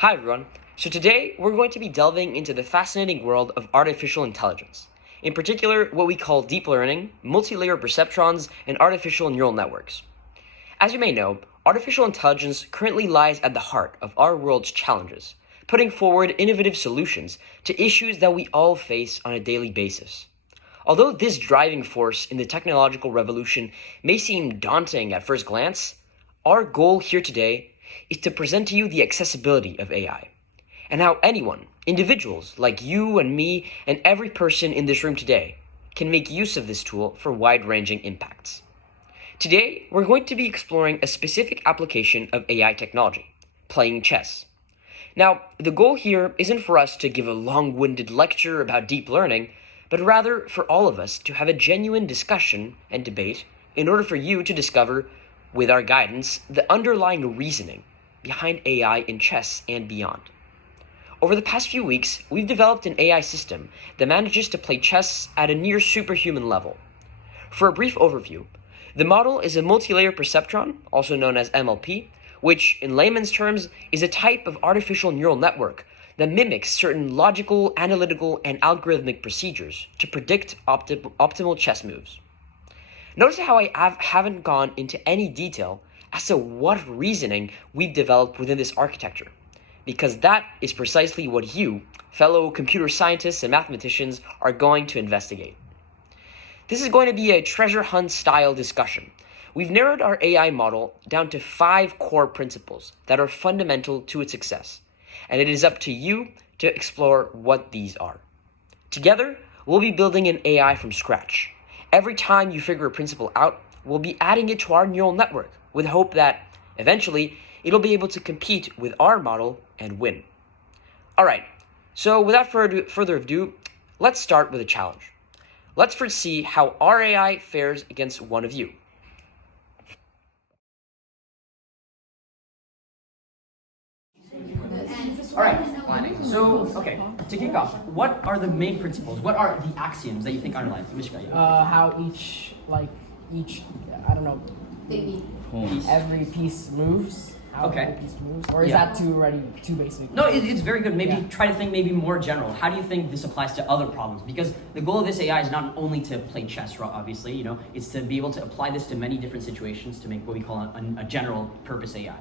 Hi everyone. So today we're going to be delving into the fascinating world of artificial intelligence. In particular, what we call deep learning, multi-layer perceptrons, and artificial neural networks. As you may know, artificial intelligence currently lies at the heart of our world's challenges, putting forward innovative solutions to issues that we all face on a daily basis. Although this driving force in the technological revolution may seem daunting at first glance, our goal here today is to present to you the accessibility of AI and how anyone, individuals like you and me and every person in this room today, can make use of this tool for wide-ranging impacts. Today, we're going to be exploring a specific application of AI technology, playing chess. Now, the goal here isn't for us to give a long-winded lecture about deep learning, but rather for all of us to have a genuine discussion and debate in order for you to discover, with our guidance, the underlying reasoning behind AI in chess and beyond. Over the past few weeks, we've developed an AI system that manages to play chess at a near superhuman level. For a brief overview, the model is a multi-layer perceptron, also known as MLP, which, in layman's terms, is a type of artificial neural network that mimics certain logical, analytical, and algorithmic procedures to predict optimal chess moves. Notice how I haven't gone into any detail as to what reasoning we've developed within this architecture, because that is precisely what you, fellow computer scientists and mathematicians, are going to investigate. This is going to be a treasure hunt style discussion. We've narrowed our AI model down to 5 core principles that are fundamental to its success, and it is up to you to explore what these are. Together, we'll be building an AI from scratch. Every time you figure a principle out, we'll be adding it to our neural network with hope that, eventually, it'll be able to compete with our model and win. Alright, so without further ado, let's start with a challenge. Let's first see how our AI fares against one of you. Alright, so, to kick off, what are the main principles? What are the axioms that you think underlie? How each, I don't know, every piece moves. Okay. Every piece moves. Or is that too basic? No, it's very good. Maybe try to think maybe more general. How do you think this applies to other problems? Because the goal of this AI is not only to play chess, obviously, it's to be able to apply this to many different situations to make what we call a general purpose AI.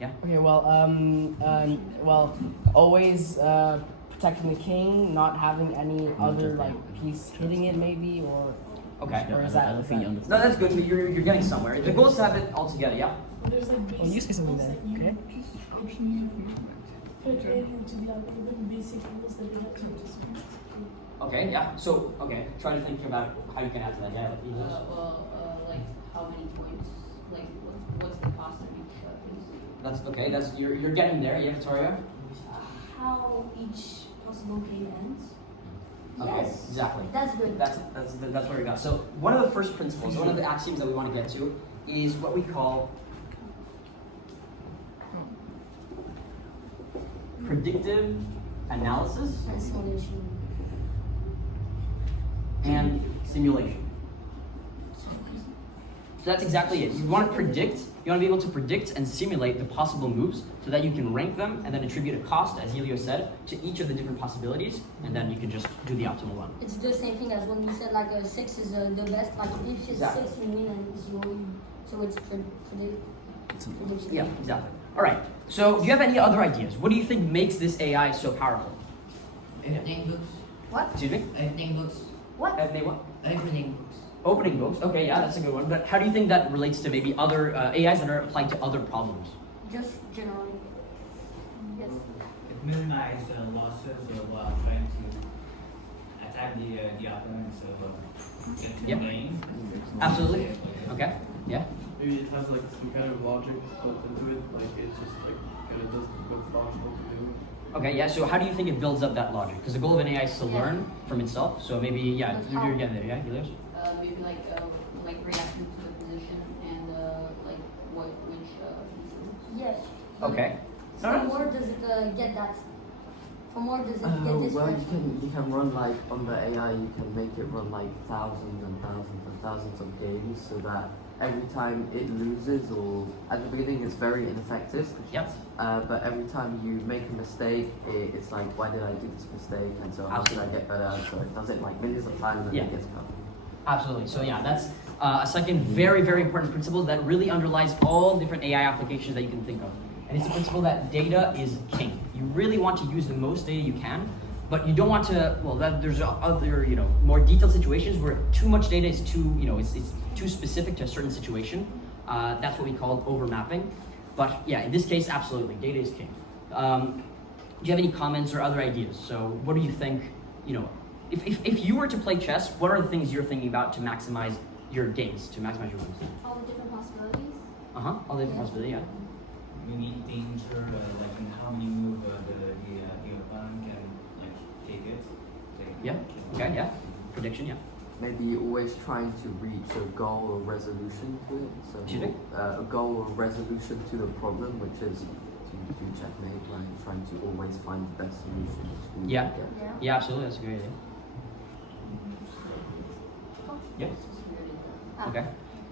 Yeah? Okay, always protecting the king, not having any other piece hitting it maybe, or Okay. Or is that? No, that's good. You're getting somewhere. The goal is to have it all together. Yeah. Well, you say something there. Okay. Okay. Yeah. So try to think about how you can add to that. Yeah. How many points? What's the cost of each piece? That's okay. That's you're getting there. Yeah, Victoria. How each possible game ends. Okay, Yes. exactly. That's good. That's where we got. So one of the first principles, one of the axioms that we want to get to, is what we call predictive analysis Transformation. and simulation. So that's exactly it. You want to be able to predict and simulate the possible moves so that you can rank them and then attribute a cost, as Helio said, to each of the different possibilities, and then you can just do the optimal one. It's the same thing as when you said a 6 is the best. If it's Exactly. 6, you win, and it's your win. So it's prediction. Yeah, exactly. All right. So do you have any other ideas? What do you think makes this AI so powerful? Opening books. What? Excuse me? Opening books. What? Opening what? Opening books. Opening books. Okay, yeah, that's a good one. But how do you think that relates to maybe other AIs that are applied to other problems? Just generally. Yes. It minimizes losses while trying to attack the opponents of getting Yep. lane. Absolutely. Okay. Yeah. Maybe it has some kind of logic built into it, it's just kind of does what's logical to do. Okay, yeah, so how do you think it builds up that logic? Because the goal of an AI is to Yeah. learn from itself, so maybe, yeah, But you're how? getting there, yeah, Helios? Maybe reacting to the position and which Yes. Okay. From where does it get that? From where does it get this Well, question? you can run on the AI, you can make it run thousands and thousands and thousands of games so that every time it loses, or at the beginning it's very ineffective. Yep. But every time you make a mistake, it's like, why did I do this mistake? And so how should I get better? So it does it like millions of times and Yeah. then it gets better. Absolutely. So yeah, that's a second very, very important principle that really underlies all different AI applications that you can think of. And it's the principle that data is king. You really want to use the most data you can, but you don't want to, well, there's other, more detailed situations where too much data is too, it's too specific to a certain situation. That's what we call overmapping. But yeah, in this case, absolutely, data is king. Do you have any comments or other ideas? So what do you think, if you were to play chess, what are the things you're thinking about to maximize your gains, to maximize your wins? All the different possibilities. All the different possibilities, yeah. Maybe danger, like in how many move the opponent can like take it. Yeah. Okay. Yeah. Prediction. Yeah. Maybe always trying to reach a goal or resolution to it. So Excuse me? a goal or resolution to the problem, which is to do checkmate, like trying to always find the best solution. to Yeah. get. Yeah. Yeah. Absolutely. That's a great idea. Yeah. Okay.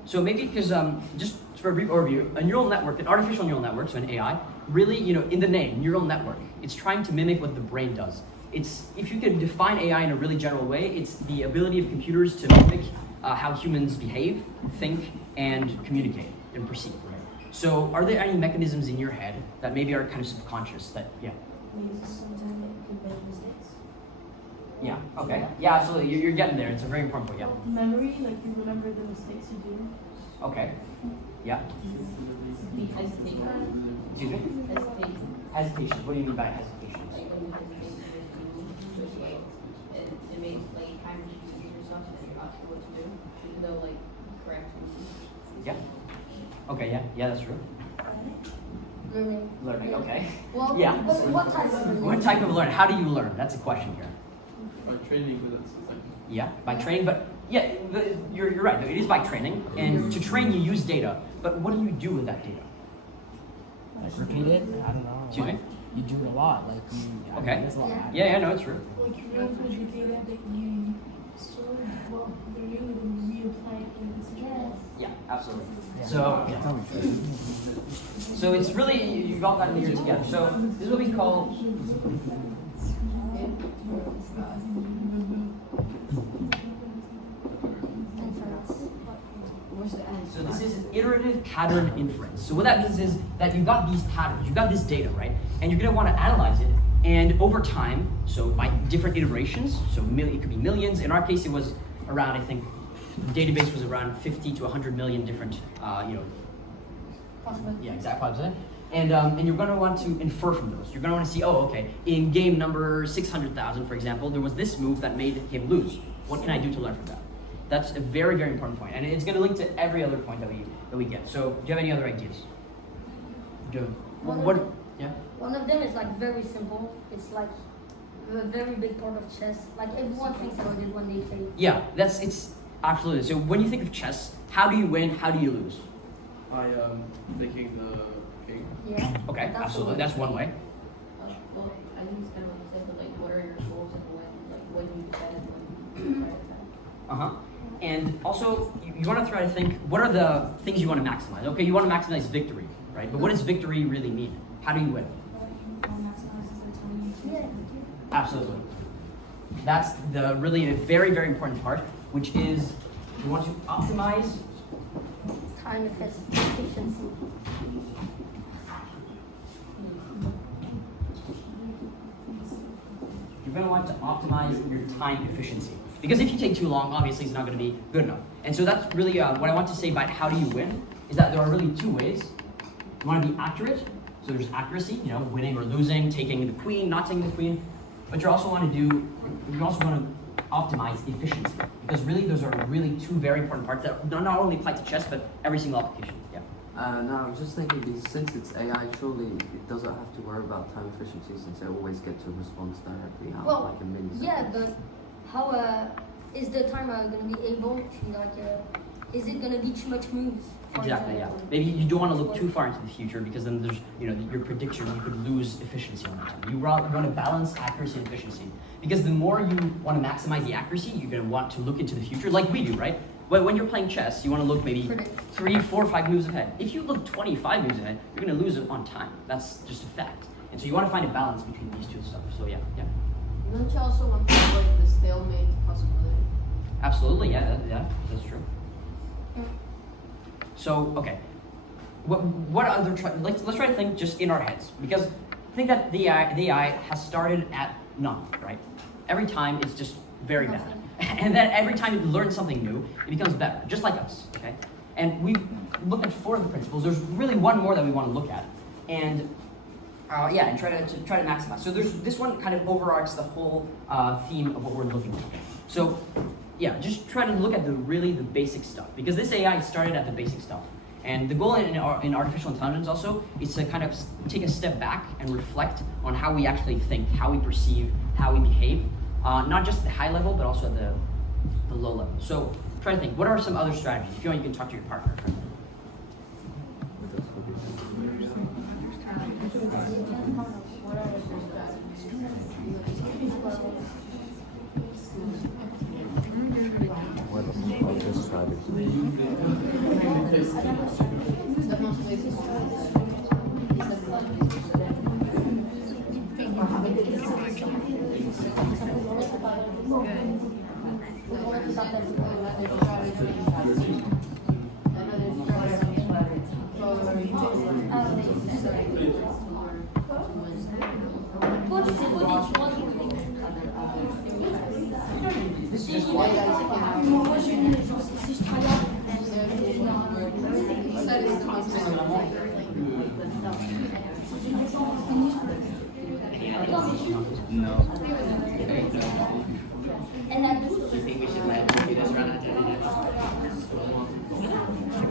So maybe because just for a brief overview, a neural network, an artificial neural network, so an AI, really, in the name, neural network, it's trying to mimic what the brain does. It's, if you could define AI in a really general way, it's the ability of computers to mimic how humans behave, think, and communicate and perceive, right? So are there any mechanisms in your head that maybe are kind of subconscious that, yeah? Maybe sometimes it could make mistakes. Yeah, okay. Yeah, absolutely. You're getting there. It's a very important point, yeah. Memory, like you remember the mistakes you do. Okay. Yeah. Hesitation. Excuse me? Hesitation. Hesitations. What do you mean by hesitations? Like when you hesitate to associate, and it makes like kind of confuse yourself and you're not sure what to do, even though like correct. Yeah. Okay, yeah. Yeah, that's true. Learning. Learning, okay. Well, Yeah. what type of learning? What type of learning? How do you learn? That's a question here. By training with it, it's like Yeah, by training, but yeah, you're right. It is by training, and to train you use data. But what do you do with that data? Like repeat it. I don't know. Excuse me? You do it a lot. Like you. Okay. There's a lot. Yeah, no, it's true. Like you know with the data that you stored, well, they're really going to reapply it in the situation. Yeah, absolutely. Yeah. So, Yeah, tell me. so it's really you've all gotten here together. So this is what we call. So this is iterative pattern inference. So what that means is that you've got these patterns, you've got this data, right? And you're gonna wanna analyze it. And over time, so by different iterations, so it could be millions. In our case, it was around, I think, the database was around 50 to 100 million different, yeah, exact possibility. And you're gonna want to infer from those. You're gonna wanna see, oh, okay, in game number 600,000, for example, there was this move that made him lose. What can I do to learn from that? That's a very, very important point, and it's going to link to every other point that we get. So, do you have any other ideas? Do you have, yeah? One of them is like very simple. It's like a very big part of chess. Like everyone thinks about it when they play. Yeah, it's absolutely. So when you think of chess, how do you win? How do you lose? by taking the king. Yeah. Okay, That's absolutely. the That's one way. Well, I think it's kind of like you said, but like, what are your goals and when you defend and when you try to attack? And also, you want to try to think, what are the things you want to maximize? Okay, you want to maximize victory, right? But what does victory really mean? How do you win? Yeah. Absolutely. That's the really a very, very important part, which is you want to optimize. Time efficiency. You're going to want to optimize your time efficiency. Because if you take too long, obviously it's not going to be good enough. And so that's really what I want to say about how do you win, is that there are really two ways. You want to be accurate, so there's accuracy, winning or losing, taking the queen, not taking the queen. But you also want to optimize efficiency. Because really those are really two very important parts that not only apply to chess, but every single application. Yeah. No, I'm just thinking, since it's AI, surely it doesn't have to worry about time efficiency since it always gets a response directly out Well, like a millisecond. yeah, but how is the timer going to be able to is it going to be too much moves? for Exactly, yeah. example? Maybe you don't want to look too far into the future because then there's, your prediction, you could lose efficiency on that time. You want to balance accuracy and efficiency. Because the more you want to maximize the accuracy, you're going to want to look into the future, like we do, right? when you're playing chess, you want to look maybe Predict. 3, 4, 5 moves ahead. If you look 25 moves ahead, you're going to lose it on time. That's just a fact. And so you want to find a balance between these two stuff. So yeah. Don't you also want to avoid the stalemate possibility? Absolutely, yeah, that's true. So, okay. What other let's try to think just in our heads, because think that the AI has started at none, right? Every time it's just very bad, and then every time it learns something new, it becomes better, just like us, okay? And we looked at 4 of the principles. There's really one more that we want to look at, and and try to maximize. So there's this one kind of overarches the whole theme of what we're looking at. So yeah, just try to look at the basic stuff, because this AI started at the basic stuff. And the goal in artificial intelligence also is to kind of take a step back and reflect on how we actually think, how we perceive, how we behave, not just at the high level, but also at the low level. So try to think, what are some other strategies? If you want, you can talk to your partner.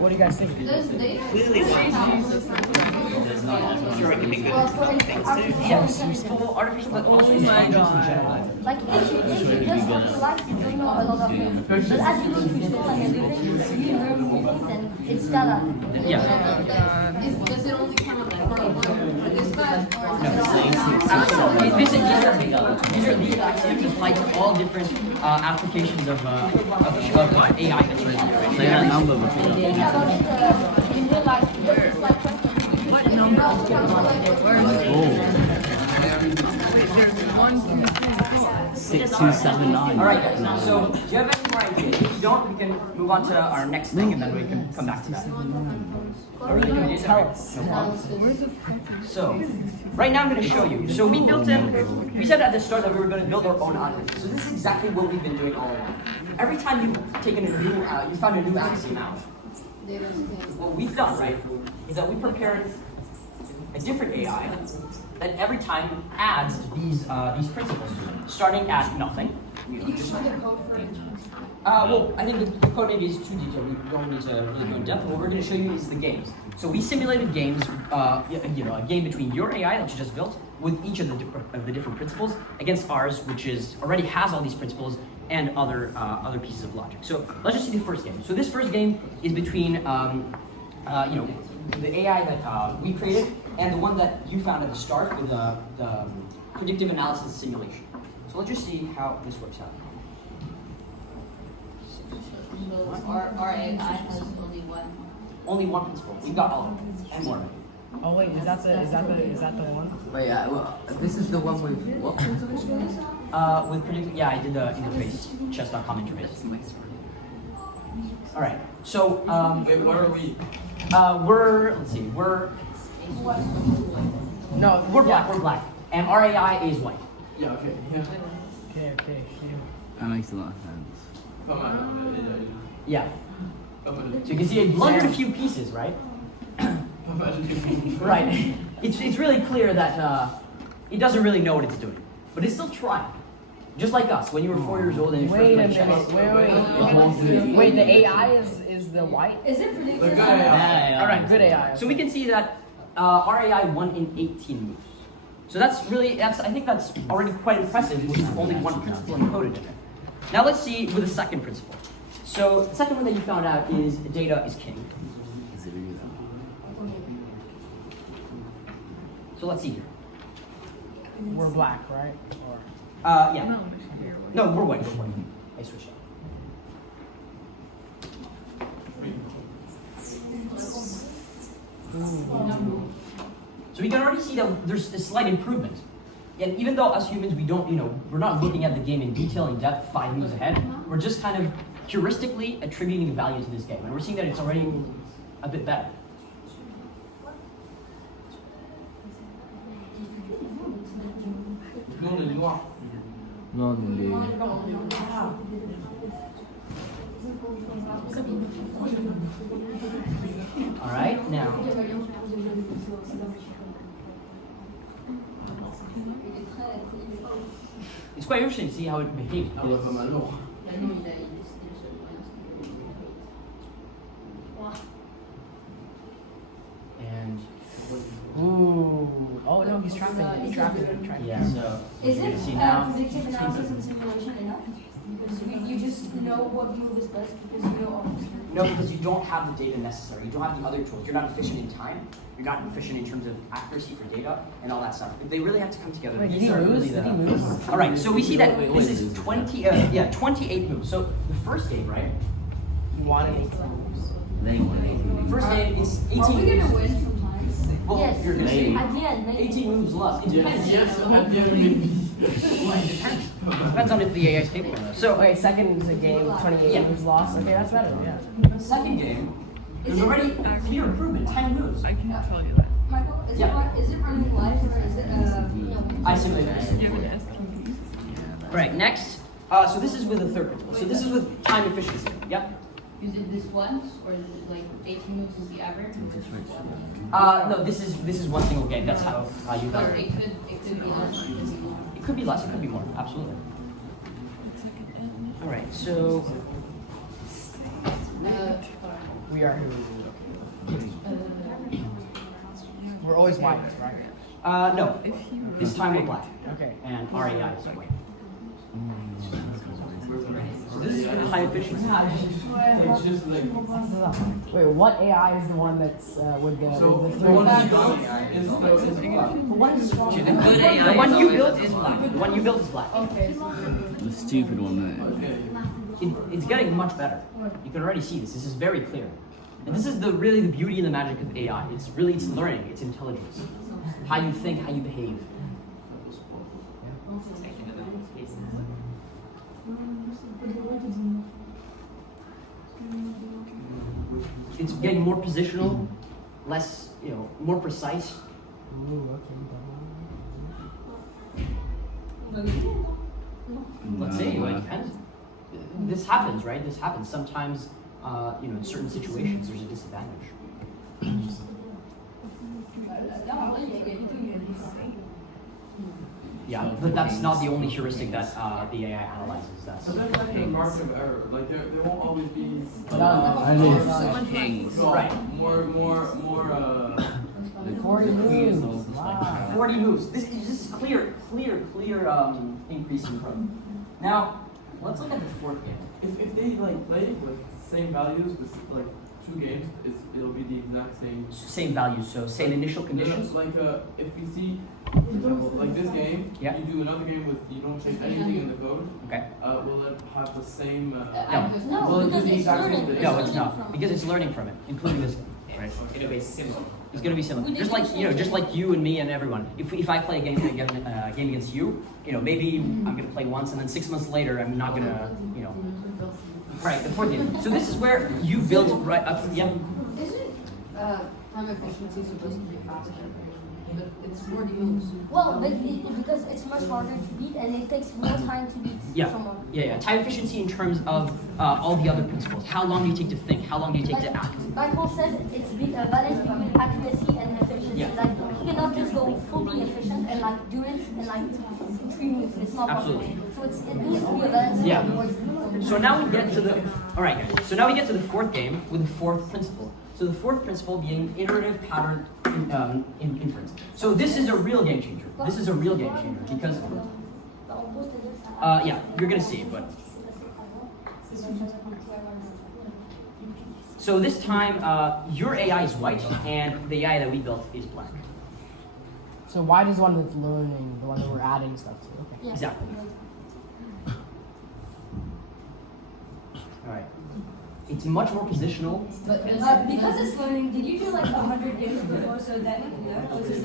What do you guys think? Yes, full artificial, but also intelligence in general. Like if you just have to like, you don't know a lot of things. But as you go through school and everything, you learn new things, and it's kind of. Yeah. Does it only count for this class, or is it all? Absolutely. These are the axioms apply to all different applications of AI that's written here. Right? Say that number between them. Think about it in real life. It's like What number? Oh. 6279. All right, guys. So, do you have any more ideas? If you don't, we can move on to our next thing, and then we can come back to that. Oh, really? Good idea? All right. No problem. So, right now I'm going to show you. So we said at the start that we were going to build our own algorithm. So this is exactly what we've been doing all along. Every time you've taken a new, you found a new axiom out. What we've done, right, is that we prepared a different AI that every time adds these principles to it, starting at nothing. Well, I think the code maybe is too detailed. We don't need to really go in depth. What we're going to show you is the games. So we simulated games, a game between your AI that you just built with each of the different principles against ours, which already has all these principles and other pieces of logic. So let's just see the first game. So this first game is between the AI that we created and the one that you found at the start with the predictive analysis simulation. So let's just see how this works out. Our AI has only one. Only one principle. We've got all of them and more. Oh wait, is that the one? Wait, this is the one with what principles? With predictive, yeah, I did the interface, chess.com interface. All right. So Wait, where are we? We're black. We're black, and our AI is white. Yeah, okay. Yeah. Okay, phew. That makes a lot of sense. Yeah. So you can see it blundered a few pieces, right? Right. It's really clear that it doesn't really know what it's doing, but it's still trying. Just like us, when you were 4 years old and you first Wait a played minute. chess. Wait, the AI is the white? Is it predictive? All right, Good AI. So we can see that our AI won in 18 moves. So I think that's already quite impressive with only one principle encoded in it. Now let's see with the second principle. So the second one that you found out is data is king. So let's see here. We're black, right? Or Yeah. No, we're white. I switched up. So we can already see that there's a slight improvement. And even though us humans, we don't, we're not looking at the game in detail, in depth, 5 moves ahead, we're just kind of heuristically attributing value to this game. And we're seeing that it's already a bit better. All right, now. It's quite interesting to see how it behaves. And Ooh. Oh no, he's trapping it. He's trapping it. yeah, so Is you're it gonna see now. predictive analysis and simulation enough? Because you just know what move is best because you know all this. No, because you don't have the data necessary. You don't have the other tools. You're not efficient in time. You're not efficient in terms of accuracy for data and all that stuff. They really have to come together. Wait, did These he are lose? really Did he lose? All right, so we see that this is 28 moves. So the first game, right? He wanted 18 moves. First game is 18 Are we moves. gonna win sometimes? Well, Yes. you're gonna see. At the end, maybe. 18 moves less. It depends. Yes, at the end maybe. Well, it depends. Depends on if the AI is capable of it. So, Okay, second game, 28 Yeah. moves lost. Okay, that's better. Yeah. second game, there's already clear improvement. 10 moves. Michael, is Yeah. it running live or is it I simulated it. Right, next. So this is with the third principle. So this is with time efficiency. Yep. Is it this once, or is it like 18 moves is the average? No, this is one single game. That's how you Oh, learn. it could be less, it could be more. It could be less, it could be more. Absolutely. All right, so We are who we're always white, right? no. This time we're black, Okay. and our AI is white. So this is with high efficiency. It's just like. Wait, what AI is the one that's with the So with the the three one facts? he got is The one is strong. The good AI The one is you always- built is black. The one you built is black. Okay. The stupid one there. Okay. It's getting much better. You can already see this. This is very clear. And this is really the beauty and the magic of AI. It's learning, it's intelligence. How you think, how you behave. It's getting more positional, less, more precise. Ooh, Let's see, it depends. This happens, right? This happens. Sometimes, in certain situations, there's a disadvantage. Yeah, but that's not the only heuristic that the AI analyzes. That's So there's like a margin of error. Like there won't always be. right. More. 40 moves. Wow. 40 moves. This is clear increase in growth. Now, let's look at the fourth game. If they like play like same values with like 2 games, it'll be the exact same. Same values, so same initial conditions. Like if we see, for example, like this game, Yeah. you do another game with you don't change anything in the code. Okay. Will it have the same? No, Will it do because the it's exact same learning. thing? No, it's not, because it's learning from it, including this. Right. It'll be similar. It's gonna be similar. Just like you and me and everyone. If I play a game against you, maybe I'm gonna play once and then 6 months later I'm not gonna, Right, the fourth game. So this is where you built right up. Yeah. Isn't time efficiency supposed to be faster? But it's 40 moves. Well, because it's much harder to beat and it takes more time to beat someone. Yeah. Time efficiency in terms of all the other principles. How long do you take to think? How long do you take to act? Michael says it's a balance between accuracy and efficiency. Yeah. Like you cannot just go fully efficient and like do it in like 3 moves. It's not Absolutely. possible. So it needs to be a balance. Yeah. So now we get to the So now we get to the fourth game with the fourth principle. So the fourth principle being iterative pattern inference. So this is a real game changer. This is a real game changer because you're gonna see it, but so this time your AI is white and the AI that we built is black. So why does one that's learning, the one that we're adding stuff to? Okay. Yeah. Exactly. All right. It's much more positional. But Because it's learning, did you do like 100 games before? So that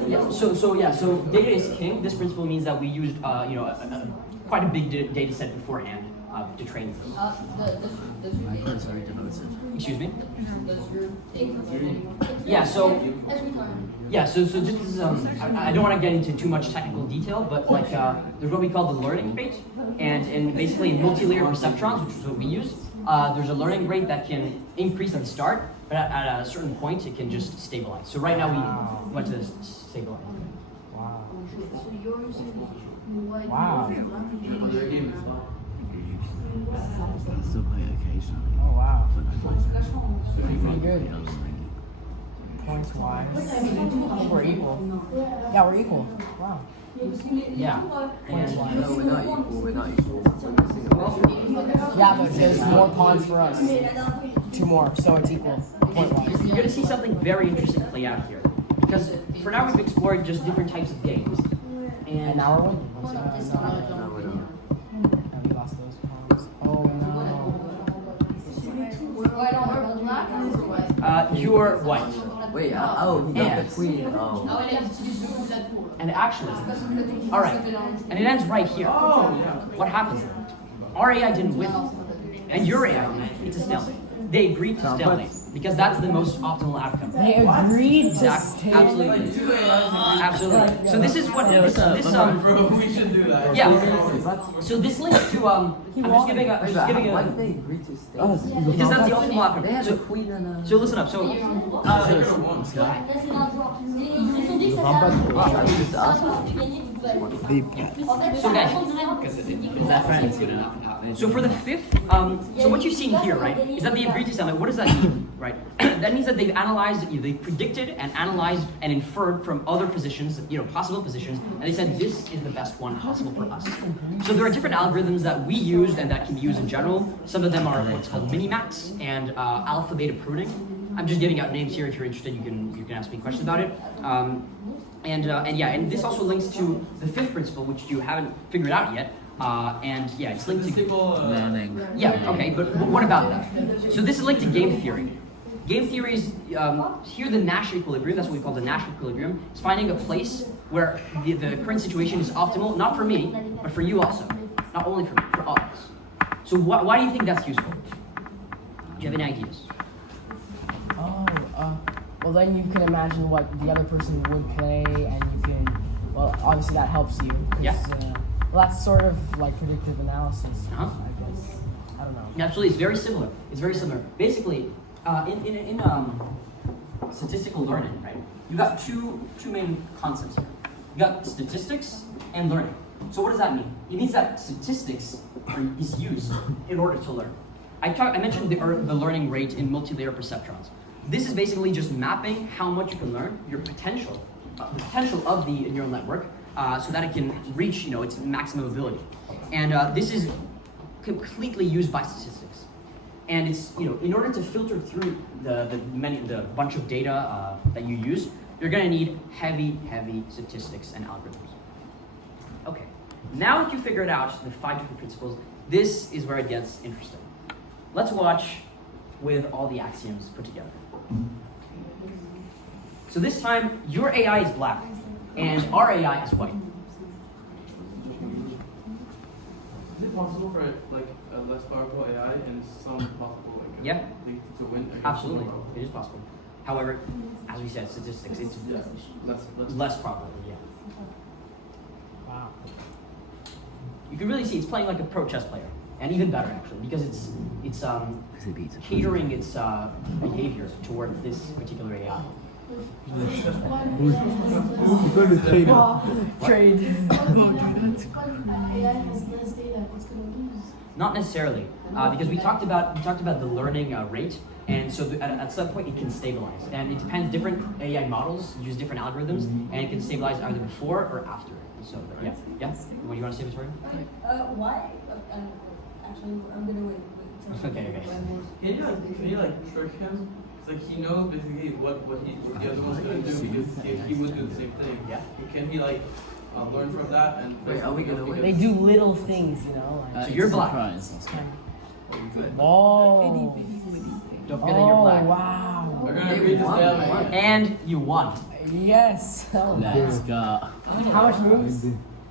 Yeah. So data is king. This principle means that we used quite a big data set beforehand to train this. does your data, Sorry, devoted. Excuse me. does your data learning? Yeah. So every time. yeah. So just I don't want to get into too much technical detail, but like there's what we call the learning rate, and basically in multi-layer perceptrons, which is what we use. There's a learning rate that can increase at the start, but at a certain point it can just stabilize. So right now we went to stabilize. Wow. So yours is like. Wow. Their game is not. I still play it occasionally. Oh wow. But I play Pretty good. it. Points wise. I think we're equal. Yeah, we're equal. Wow. Yeah. Points And wise. No, we're not equal. We're not equal. We're missing a bit. Yeah, but there's more pawns for us. 2 more, so it's equal. Point wise. you're gonna see something very interesting play out here, because for now we've explored just different types of games, And and now we're winning. No, we're not. And we lost those pawns. Oh no. White or black? you're white. Wait, he got And- the queen. Oh. Oh, and it's just that pool. And actually, all right, and it ends right here. What happens then? Our AI didn't win, and your AI, it's a stalemate. They agreed to stalemate because that's the most optimal outcome. They agreed to Exactly. stay. Absolutely. Absolutely. So this is what this Bro, we should do that. yeah. So this links to I'm just giving Why a did they agree to stay? because that's the optimal outcome. They had a So, queen and a. so listen up. So They could have won. Laissez la drop. Ils ont dit que ça sert Wow, I just asked. de gagner. En fait, So guys, That friend's good enough. so for the fifth, so what you've seen here, right, is that they agreed to stalemate. What does that mean, right? That means that they've analyzed, they predicted and analyzed and inferred from other positions, possible positions, and they said this is the best one possible for us. So there are different algorithms that we used and that can be used in general. Some of them are what's called minimax and alpha beta pruning. I'm just giving out names here. If you're interested, you can ask me questions about it. And this also links to the fifth principle, which you haven't figured out yet. It's linked to Learning. yeah. Okay, but what about that? So this is linked to game theory. Game theory is here the Nash equilibrium. That's what we call the Nash equilibrium. It's finding a place where the current situation is optimal, not for me, but for you also. Not only for me, for all of us. So why do you think that's useful? Do you have any ideas? Well then you can imagine what the other person would play, and you can, well, obviously that helps you. 'Cause, Yeah. Well, that's sort of like predictive analysis, Uh-huh. I guess. I don't know. Absolutely, it's very similar. It's very similar. Basically, in statistical learning, right? You got two main concepts here. You got statistics and learning. So what does that mean? It means that statistics is used in order to learn. I mentioned the learning rate in multi-layer perceptrons. This is basically just mapping how much you can learn, your potential, the potential of the neural network, so that it can reach, its maximum ability. And this is completely used by statistics. And it's, in order to filter through the bunch of data that you use, you're gonna need heavy statistics and algorithms. Okay, now that you figured out the 5 different principles, this is where it gets interesting. Let's watch with all the axioms put together. So this time, your AI is black, and our AI is white. Is it possible for like a less powerful AI and some possible Yeah. league to win? against Absolutely, more it is possible. However, as we said, statistics, it's powerful? less probable, yeah. Wow. You can really see it's playing like a pro chess player, and even better actually, because it's catering its behavior towards this particular AI. Trade. AI has less data, it's gonna lose. Not necessarily, because we talked about the learning rate, and so at some point it can stabilize, and it depends. Different AI models use different algorithms, and it can stabilize either before or after it. So yeah. What do you want to say, Victoria? Why? Actually, I'm gonna wait. Okay. Can you trick him? It's like he knows basically what the other one's gonna do because he would do the same thing. Yeah. Can he learn from that and? Wait, are we gonna win? They do little things, So you're black. Surprise. Whoa. Don't forget that you're black. Wow. We're gonna read this down. And you won. Yes. Oh, Let's wow. go. How much moves?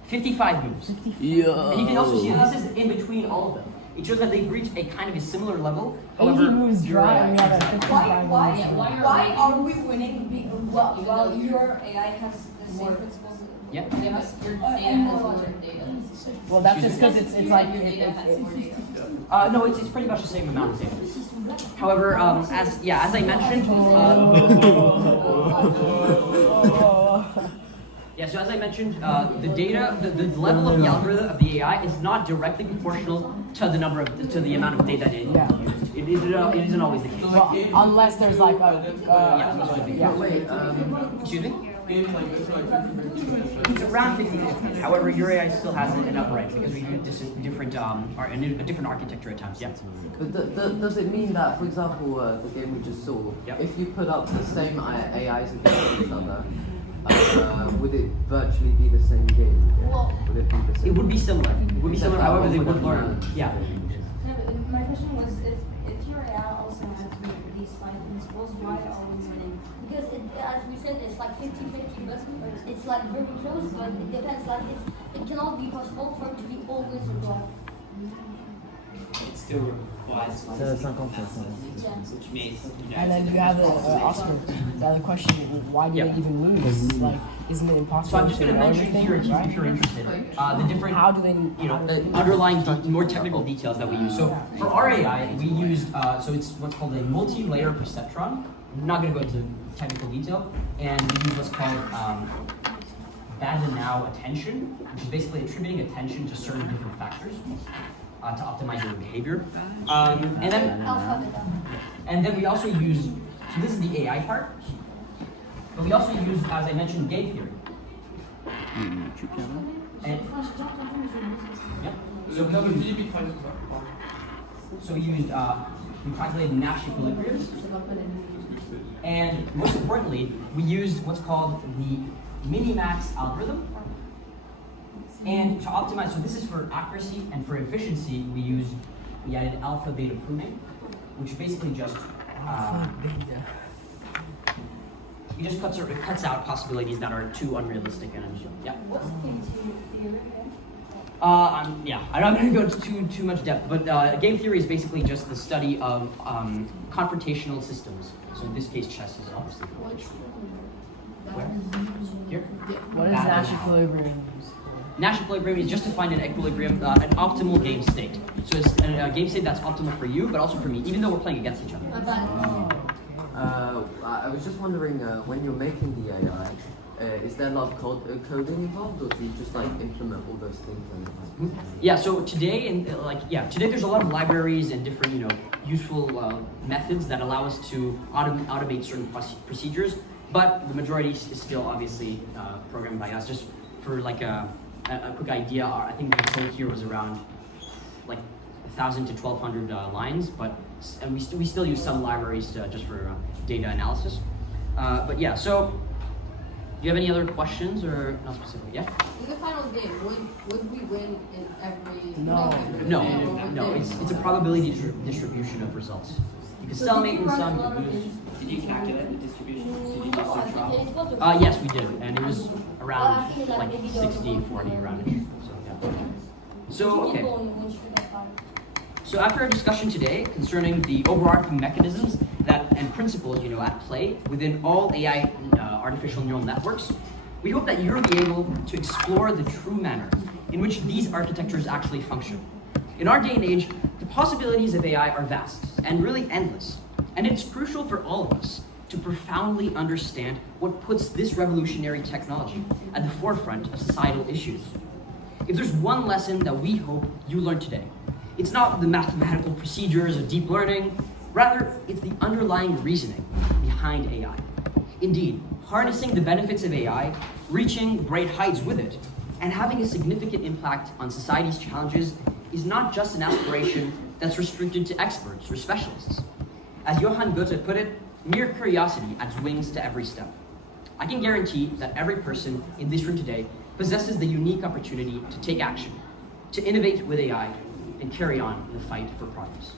55 moves. Yo. And you can also see this is in between all of them. It shows that they've reached a kind of a similar level. 80 moves your dry, and we have a 55 Why, moves. why are we winning while your AI has the same principles? Yep. Your data has more data. Well, that's just because it's like Your data has more data. No, it's pretty much the same amount of data. However, as I mentioned, so as I mentioned, the data, the level of the algorithm of the AI is not directly proportional to the amount of data it uses. It isn't always the case. well, unless there's like a Wait, Excuse me? Games like this are like It's around 50-50. However, your AI still has an upper edge because we use a different architecture at times. Yeah. but does it mean that, for example, the game we just saw, Yep. if you put up the same AIs against each other, would it virtually be the same game? Would it be the same? It would be similar. It would be similar. However, they would learn. Yeah. No, but my question was if your AI also has these 5 principles, why are we winning? Because as we said, it's like 50-50, but it's like very close, but it depends. Like it cannot be possible for it to be always wrong. It still requires So 50%. which means And then you have Oscar, the other question, why do Yep. they even lose? Like, isn't it impossible So I'm just to going to know mention everything, here, right? if you're interested, the different, How do they, underlying more technical details that we use. So for our AI, we used, so it's what's called a multi-layer perceptron. I'm not going to go into technical detail, and we use what's called Badenow attention, which is basically attributing attention to certain different factors to optimize your behavior. And then we also use, so this is the AI part, but we also use, as I mentioned, game theory. And, so we used, we calculated Nash equilibriums, and most importantly, we used what's called the minimax algorithm. And to optimize, so this is for accuracy, and for efficiency, we added alpha beta pruning, which basically just it cuts out possibilities that are too unrealistic and yeah. What's game theory? I'm not going to go into too much depth, but game theory is basically just the study of confrontational systems. So in this case, chess is obviously. Where? Here? what is Nash equilibrium? Nash equilibrium is just to find an equilibrium, an optimal game state. So it's a game state that's optimal for you, but also for me, even though we're playing against each other. I was just wondering, when you're making the AI, is there a lot of coding involved, or do you just like implement all those things? Yeah. So today, today there's a lot of libraries and different, useful methods that allow us to automate certain procedures. But the majority is still obviously programmed by us. Just for like a quick idea, I think the code here was around like 1,000 to 1,200 lines, and we still use some libraries just for data analysis. But yeah, so do you have any other questions or not specifically? Yeah. In the final game, would we win in every? No. It's a probability distribution of results. You can stalemate in some, you can lose. Did you calculate the distribution? Did you just do trial? Yes, we did, and it was around like 60-40 rounded. So okay. So after our discussion today concerning the overarching mechanisms and principles at play within all AI artificial neural networks, we hope that you'll be able to explore the true manner in which these architectures actually function. In our day and age, the possibilities of AI are vast and really endless, and it's crucial for all of us to profoundly understand what puts this revolutionary technology at the forefront of societal issues. If there's one lesson that we hope you learned today, it's not the mathematical procedures of deep learning, rather it's the underlying reasoning behind AI. Indeed, harnessing the benefits of AI, reaching great heights with it, and having a significant impact on society's challenges is not just an aspiration that's restricted to experts or specialists. As Johann Goethe put it, mere curiosity adds wings to every step. I can guarantee that every person in this room today possesses the unique opportunity to take action, to innovate with AI, and carry on the fight for progress.